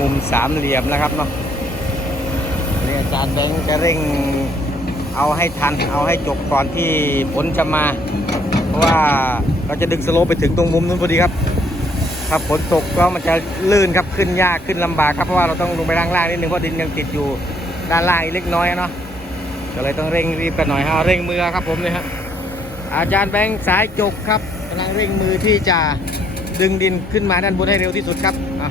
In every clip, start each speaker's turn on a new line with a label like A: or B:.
A: มุมสามเหลี่ยมแล้วครับเนาะนี่อาจารย์แบงค์จะเร่งเอาให้ทันเอาให้จบก่อนที่ฝนจะมา เพราะว่าเราจะดึงสโลปไปถึงตรงมุมนู้นพอดีครับ ถ้าฝนตกก็มันจะลื่นครับขึ้นยากขึ้นลำบากครับเพราะว่าเราต้องลงไปล่างๆนิดนึงเพราะดินยังติดอยู่ด้านล่างอีกเล็กน้อยเนาะก็เลยต้องเร่งรีบกันหน่อยฮะเร่งมือครับผมเนี่ยฮะอาจารย์แบงค์สายจกครับกำลังเร่งมือที่จะดึงดินขึ้นมาด้านบนให้เร็วที่สุดครับอะ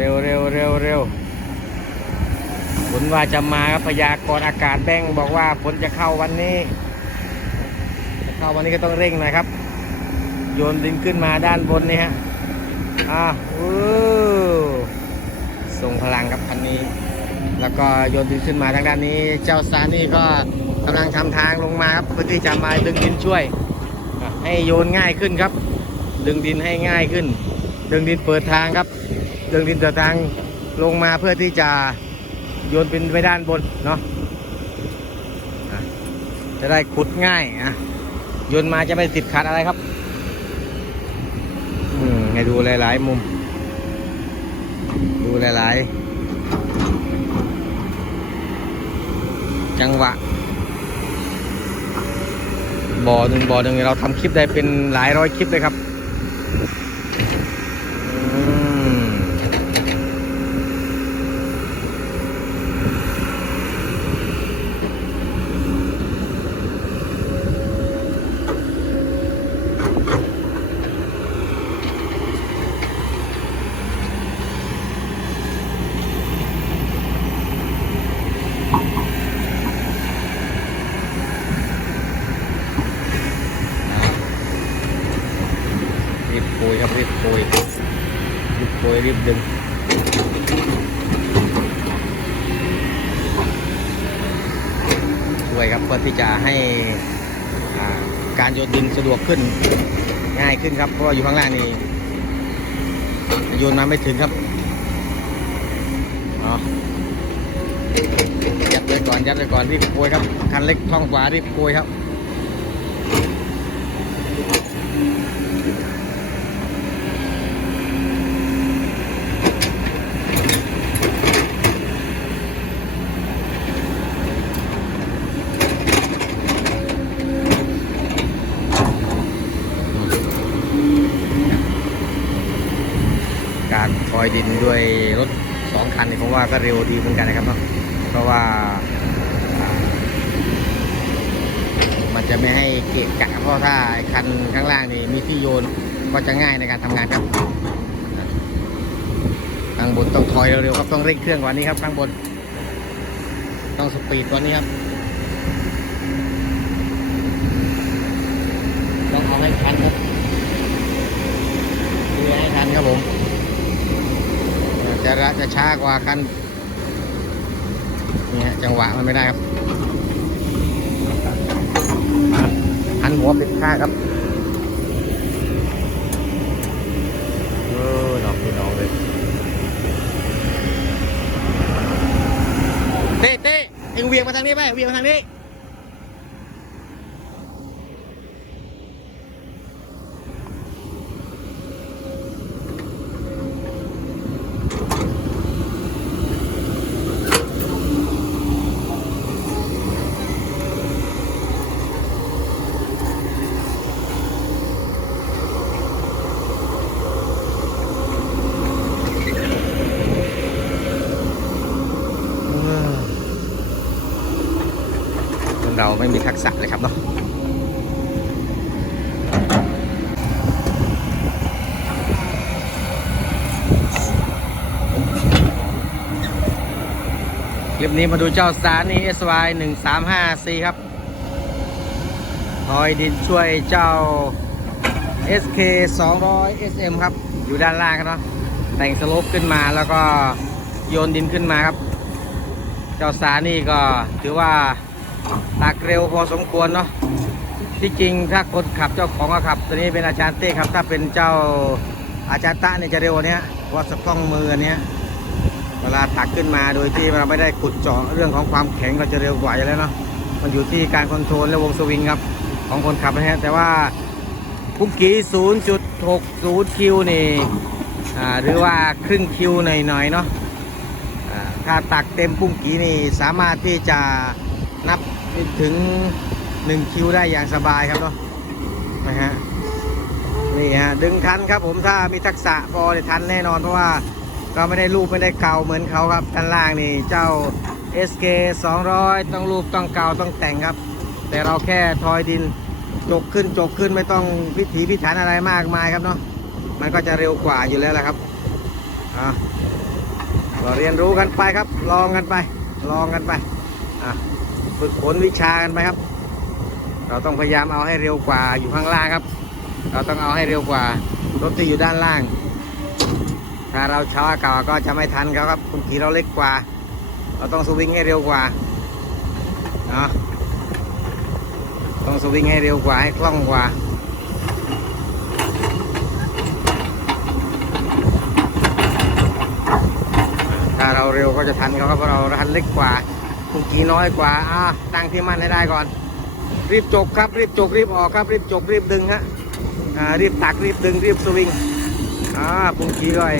A: เร็วเร็วเร็วเร็วฝนว่าจะมาครับพยากรณ์อากาศแบงบอกว่าฝนจะเข้าวันนี้ จะเข้าวันนี้ก็ต้องเร่งหน่อยครับ โยนดินขึ้นมาด้านบนนี่ฮะอ่าอู้ส่งพลังครับคันนี้ แล้วก็โยนดินขึ้นมาทางด้านนี้ เจ้าซานี่ก็กำลังทำทางลงมาครับเพื่อที่จะมาดึงดินช่วย ให้โยนง่ายขึ้นครับ ดึงดินให้ง่ายขึ้น ดึงดินเปิดทางครับ ดึงดินเปิดทางลงมาเพื่อที่จะโยนเป็นไปด้านบนเนาะจะได้ขุดง่ายอะโยนมาจะไม่ติดขัดอะไรครับ อืมให้ดูหลาย ๆ มุม ดูหลาย ๆ จังหวะบ่อหนึ่งบ่อหนึ่งเราทำคลิปได้เป็นหลายร้อยคลิปเลยครับ โกยครับรีบโกยรีบโกยรีบดึงช่วยครับเพื่อที่จะให้การโยนดินสะดวกขึ้นง่ายขึ้นครับเพราะว่าอยู่ข้างล่างนี่โยนมาไม่ถึงครับอ๋อยัดไว้ก่อนยัดไว้ก่อนรีบโกยครับคันเล็กท้องขวารีบโกยครับ ดินด้วยรถสองคันนี่ผมว่าก็เร็วดีเหมือนกันนะครับเนาะเพราะว่ามันจะไม่ให้เกะกะเพราะถ้าคันข้างล่างนี่มีที่โยนก็จะง่ายในการทำงานครับข้างบนต้องถอยเร็วๆครับต้องเร่งเครื่องกว่านี้ครับข้างบน ต้องสปีดกว่านี้ครับต้องเอาให้ทันครับเพื่อให้ทันครับผม จะระจะช้ากว่าคันนี่ฮะจังหวะมันไม่ได้ครับหันหัวปิดข้างครับเออดอกพี่น้องเลยเต้เต้เอ็งเวียงมาทางนี้ไปเวียงมาทางนี้ ไม่มีทักษะเลยครับเนาะคลิปนี้มาดูเจ้าสารนี่ SY 1 3 5 4ครับคอยดินช่วยเจ้า SK 200 SM ครับ อยู่ด้านล่างครับเนาะแต่งสลปขึ้นมาแล้วก็โยนดินขึ้นมาครับ เจ้าสานี่ก็ถือว่า ตักเร็วพอสมควรเนาะที่จริงถ้าคนขับเจ้าของก็ขับ ตัวนี้เป็นอาจารย์เต้ครับ ถ้าเป็นเจ้าอาจารย์ตะเนี่ยจะเร็วกว่านี้เพราะว่าสะต้องมืออันเนี้ยเวลาตักขึ้นมาโดยที่เราไม่ได้ขุดเจาะเรื่องของความแข็งเราจะเร็วกว่าอยู่แล้วเนาะมันอยู่ที่การคอนโทรลและวงสวิงครับของคนขับนะฮะแต่ว่าคุกกี้0.60 คิวนี่หรือว่าครึ่งคิวหน่อยๆเนาะถ้าตักเต็มปุ้งกีนี่สามารถที่จะนับ ถึง1คิวได้อย่างสบายครับเนาะนะฮะนี่ฮะดึงทันครับผมถ้ามีทักษะพอจะทันแน่นอนเพราะว่าก็ไม่ได้รูปไม่ได้เกาเหมือนเขาครับด้านล่างนี่เจ้า SK 200 ต้องรูปต้องเกาต้องแต่งครับ แต่เราแค่ทอยดินจกขึ้นจกขึ้นไม่ต้องพิถีพิถันอะไรมากมายครับเนาะมันก็จะเร็วกว่าอยู่แล้วแหละครับอะเราเรียนรู้กันไปครับ ลองกันไป ลองกันไป ฝึกฝนวิชากันไปครับ เราต้องพยายามเอาให้เร็วกว่าอยู่ข้างล่างครับ เราต้องเอาให้เร็วกว่ารถที่อยู่ด้านล่าง ถ้าเราช้าเก่าก็จะไม่ทันเขาครับคุณขี่เราเล็กกว่า เราต้องสวิงให้เร็วกว่าเนาะต้องสวิงให้เร็วกว่าให้คล่องกว่าถ้าเราเร็วก็จะทันเขาครับเพราะเราทันเล็กกว่า คุณขี่น้อยกว่าอะตั้งที่มั่นให้ได้ก่อน รีบจกครับ รีบจกรีบออกครับ รีบจกรีบดึงฮะอ่ารีบตักรีบดึงรีบสวิงอ่าปุ่งขี่ด้วย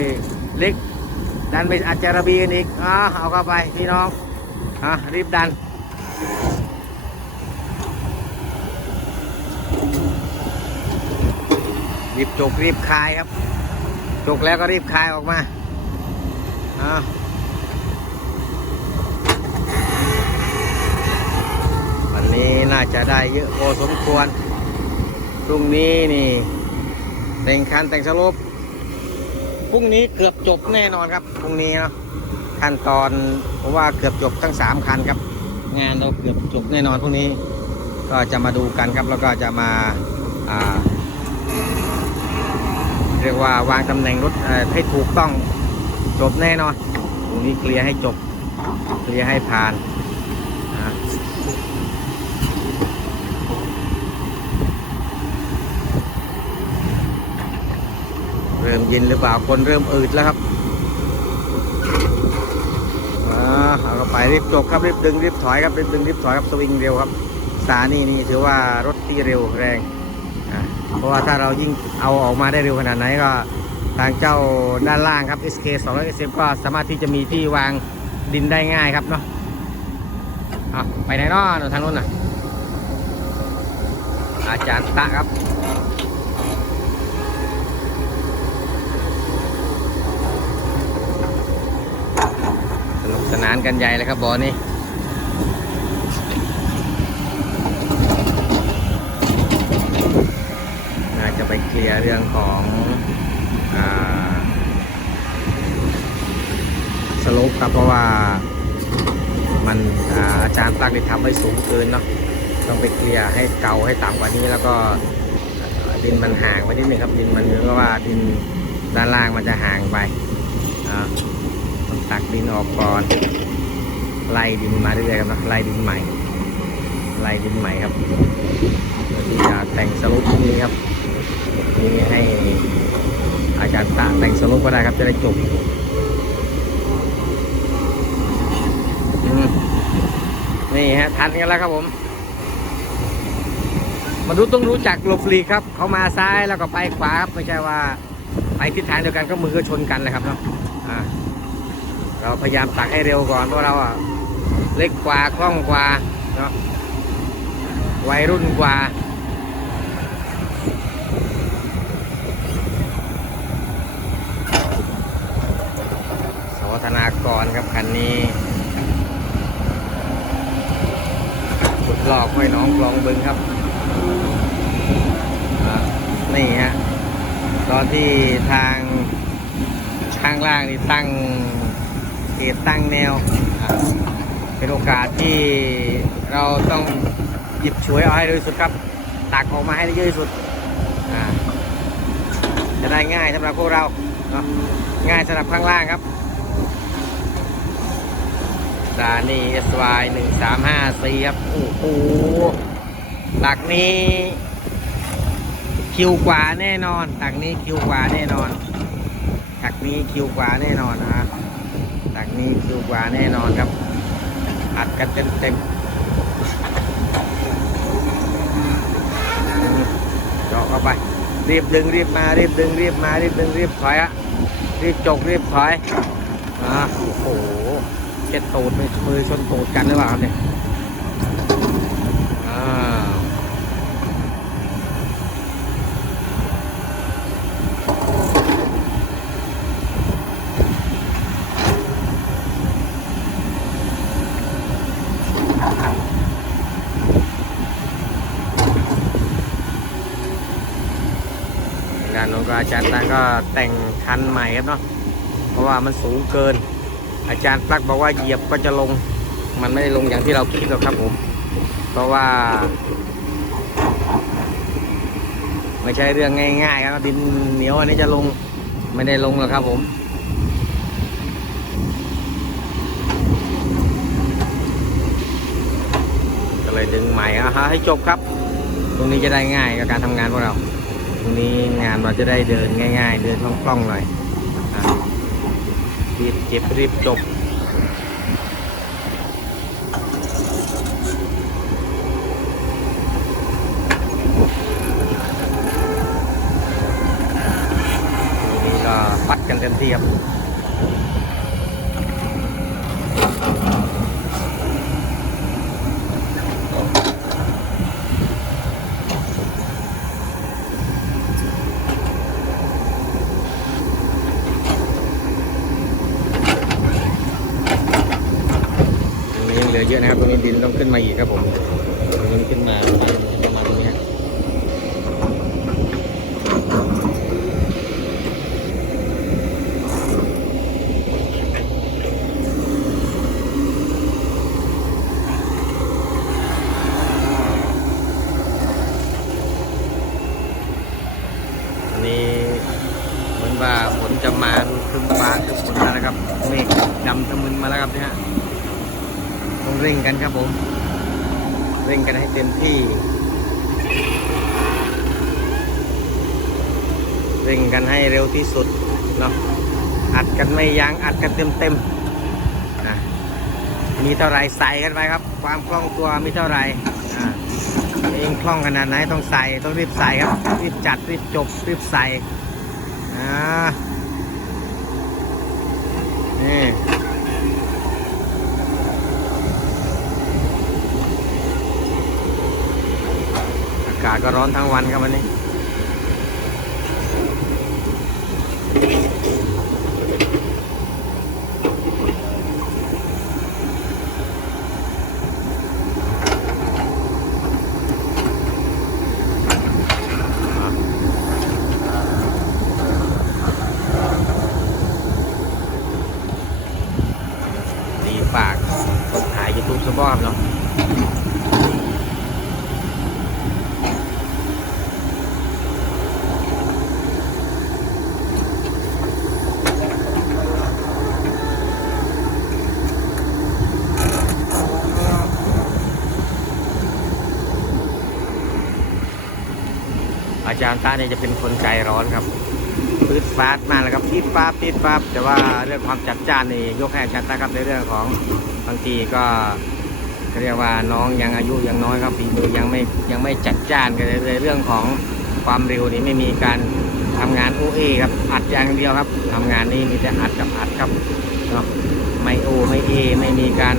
A: เล็ก ดันไปอัจจารบีกันอีกอ่าเอาเข้าไปพี่น้องอ่ารีบดันรีบจกรีบคลายครับจกแล้วก็รีบคลายออกมาอ่า นี้น่าจะได้เยอะพอสมควรพรุ่งนี้นี่แต่งคันแต่งสลบพรุ่งนี้เกือบจบแน่นอนครับพรุ่งนี้เนาะขั้นตอนผมว่าเกือบจบทั้งสามคันครับ งานเราเกือบจบแน่นอนพรุ่งนี้ ก็จะมาดูกันครับแล้วก็จะมาอ่าเรียกว่าวางตำแหน่งรถให้ถูกต้องจบแน่นอนตรงนี้เคลียร์ให้จบเคลียร์ให้ผ่านอะเริ่มเย็นหรือเปล่าคนเริ่มอืดแล้วครับอ่าเอาเข้าไปรีบจบครับรีบดึงรีบถอยครับรีบดึงรีบถอยครับสวิงเร็วครับ สานี่นี่ถือว่ารถที่เร็วแรงอะเพราะว่าถ้าเรายิ่งเอาออกมาได้เร็วขนาดไหนก็ทางเจ้าด้านล่างครับ SK 200ก็สามารถที่จะมีที่วางดินได้ง่ายครับเนาะอะไปไหนเนาะทางนู้นน่ะอาจารย์ตะครับ สนุกานกันใหญ่เลยครับบอนี่น่าจะไปเคลียร์เรื่องของอสโลปครับเพราะว่ามันอาอาจารย์ตั้งได้ทำไว้สูงเกินเนาะต้องไปเคลียร์ให้เก่าให้ต่ำกว่านี้แล้วก็ดินมันห่างไปนิดนึงครับดินมันเพราะว่าดินด้านล่างมันจะห่างไปอ่า ตักดินออกก่อนไล่ดินมาเรื่อยๆครับนะไล่ดินใหม่ไล่ดินใหม่ครับเพื่อที่จะแต่งสรุปนี้ครับนี่ให้อาจารย์ตะแต่งสรุปก็ได้ครับจะได้จบนี่ฮะทันกันแล้วครับผมมนุษย์ต้องรู้จักหลบหลีกครับเขามาซ้ายแล้วก็ไปขวาครับไม่ใช่ว่าไปทิศทางเดียวกันก็มือก็ชนกันเลยครับเนาะ เราพยายามตักให้เร็วก่อนเพราะเราอะเล็กกว่าคล่องกว่าเนาะวัยรุ่นกว่าสวัฒนากรครับคันนี้ขุดลอกห้วยน้องคลองบึงครับนี่ฮะตอนที่ทางข้างล่างนี่ตั้ง เขตตั้งแนวอ่าเป็นโอกาสที่เราต้องหยิบฉวยเอาให้เร็วที่สุดครับตักออกมาให้ได้เยอะที่สุดอ่าจะได้ง่ายสำหรับพวกเราเนาะง่ายสำหรับข้างล่างครับสานี SY หนึ่งสามห้าสี่ครับ โอ้โหตักนี้คิวกว่าแน่นอน ตักนี้คิวกว่าแน่นอนตักนี้คิวกว่าแน่นอนนะังนี้คิวกว่าแน่นอนครับ อัดกันเต็มเต็มๆเจาะเข้าไป รีบดึงรีบมารีบดึงรีบมารีบดึงรีบถอยอะรีบจกรีบถอยอ่าโอ้โหเช็ดตูดมือมือชนตูดกันหรือเปล่าครับเนี่ย อาจารย์ตังก็แต่งคันใหม่ครับเนาะเพราะว่ามันสูงเกิน อาจารย์ปลักบอกว่าเหยียบก็จะลง มันไม่ได้ลงอย่างที่เราคิดหรอกครับผม เพราะว่า ไม่ใช่เรื่องง่าย ๆ ครับดินเหนียวอันนี้จะลงไม่ได้ลงหรอกครับผมก็เลยดึงใหม่อะฮะให้จบครับ ตรงนี้จะได้ง่ายกับการทำงานพวกเรา ตรงนี้งานเราจะได้เดินง่าย ๆ เดินคล่องๆหน่อยรีบเก็บรีบจบ นี่ก็ปัดกันเต็มที่ครับ ตรงนี้ยังเหลือเยอะนะครับ ตรงนี้ดินต้อง ขึ้นมาอีกครับผม ตรงนี้ขึ้นมาประมาณตรงนี้ครับ อันนี้เหมือนว่าฝนจะมาครึ้มฟ้าครึ้มฝนแล้วนะครับเมฆดำทะมึนมาแล้วครับเนี่ยฮะต้องเร่งกันครับผม เร่ง กันให้เต็มที่เร่งกันให้เร็วที่สุดเนาะอัดกันไม่ยัง้งอัดกันเต็มเต็มนะมีเท่าไหรใส่กันไปครับ ความคล่องตัวมีเท่าไหรอ่าเองคล่องขนาดไหนต้องใส่ต้องรีบใส่ครับรีบจัดรีบจบรีบใส่อ่านี่าศก็ร้อนทั้งวันครับวันนี้ ดีฝากคนถ่ายยูทูบสบอบเนาะ อาจารย์ตาเนี่ยจะเป็นคนใจร้อนครับปืดฟาดมาแล้วครับปีดฟ้าปีดฟ้าแต่ว่าเรื่องความจัดจ้านนี่ยกให้อาจารย์ตาครับในเรื่องของบางทีก็เขาเรียกว่าน้องยังอายุยังน้อยครับฝีมือยังไม่ยังไม่จัดจ้านกันในเรื่องของความเร็วนี่ไม่มีการทำงานโอเอครับอัดอย่างเดียวครับทำงานนี้มีแต่อัดกับอัดครับเนาะไม่โอไม่เอไม่มีการ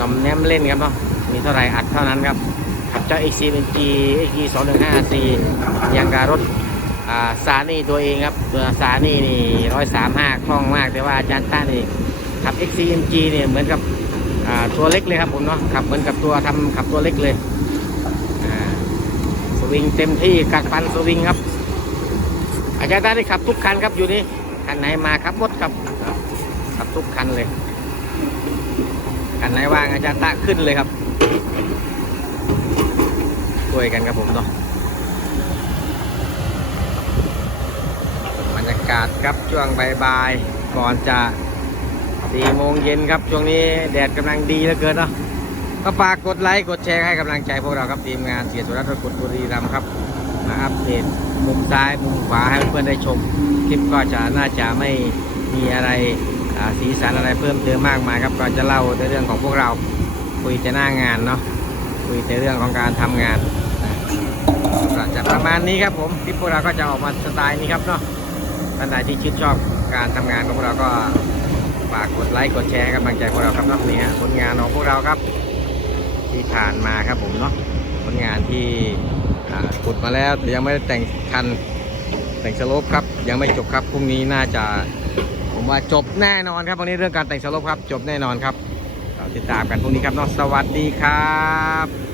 A: ลำแนมเล่นครับเนาะมีเท่าไหร่อัดเท่านั้นครับ ขับเจ้า XCMG XG 2 1 5 c ยังการรถอ่าซานี่ตัวเองครับตัวซานี่นี่ร้อยสามห้าคล่องมาก แต่ว่าอาจารย์ต้านี่ขับ XCMG เนี่ยเหมือนกับอ่าตัวเล็กเลยครับผมเนาะขับเหมือนกับตัวทำขับตัวเล็กเลยสวิงเต็มที่กักปันสวิงครับ อาจารย์ต้าได้ขับทุกคันครับอยู่นี่คันไหนมาครับหมดครับขับทุกคันเลยคันไหนว่างอาจารย์ต้าขึ้นเลยครับ ช่วยกันครับผมเนาะบรรยากาศครับช่วงบ่ายๆก่อนจะสี่โมงเย็นครับช่วงนี้แดดกำลังดีเหลือเกินเนาะก็ฝากกดไลค์กดแชร์ให้กำลังใจพวกเราครับทีมงานเสียสุรัตน์รถกดบุรีรัมย์ครับมาอัปเดตมุมซ้ายมุมขวาให้เพื่อนได้ชม คลิปก็จะน่าจะไม่มีอะไรสีสันอะไรเพิ่มเติมมากมายครับก็จะเล่าในเรื่องของพวกเราคุยแต่หน้างานเนาะคุยแต่เรื่องของการทำงาน ก็จะประมาณนี้ครับผมคลิปพวกเราก็จะออกมาสไตล์นี้ครับเนาะท่านใดที่ชื่นชอบการทำงานของพวกเราก็ฝากกดไลค์กดแชร์ให้กำลังใจพวกเราครับเนาะนี่ฮะผลงานของพวกเราครับ ที่ผ่านมาครับผมเนาะผลงานที่ขุดมาแล้วแต่ยังไม่ได้แต่งคันแต่งสโลปครับ ยังไม่จบครับพรุ่งนี้น่าจะผมว่าจบแน่นอนครับวันนี้เรื่องการแต่งสโลปครับ จบแน่นอนครับเราติดตามกันพรุ่งนี้ครับเนาะสวัสดีครับ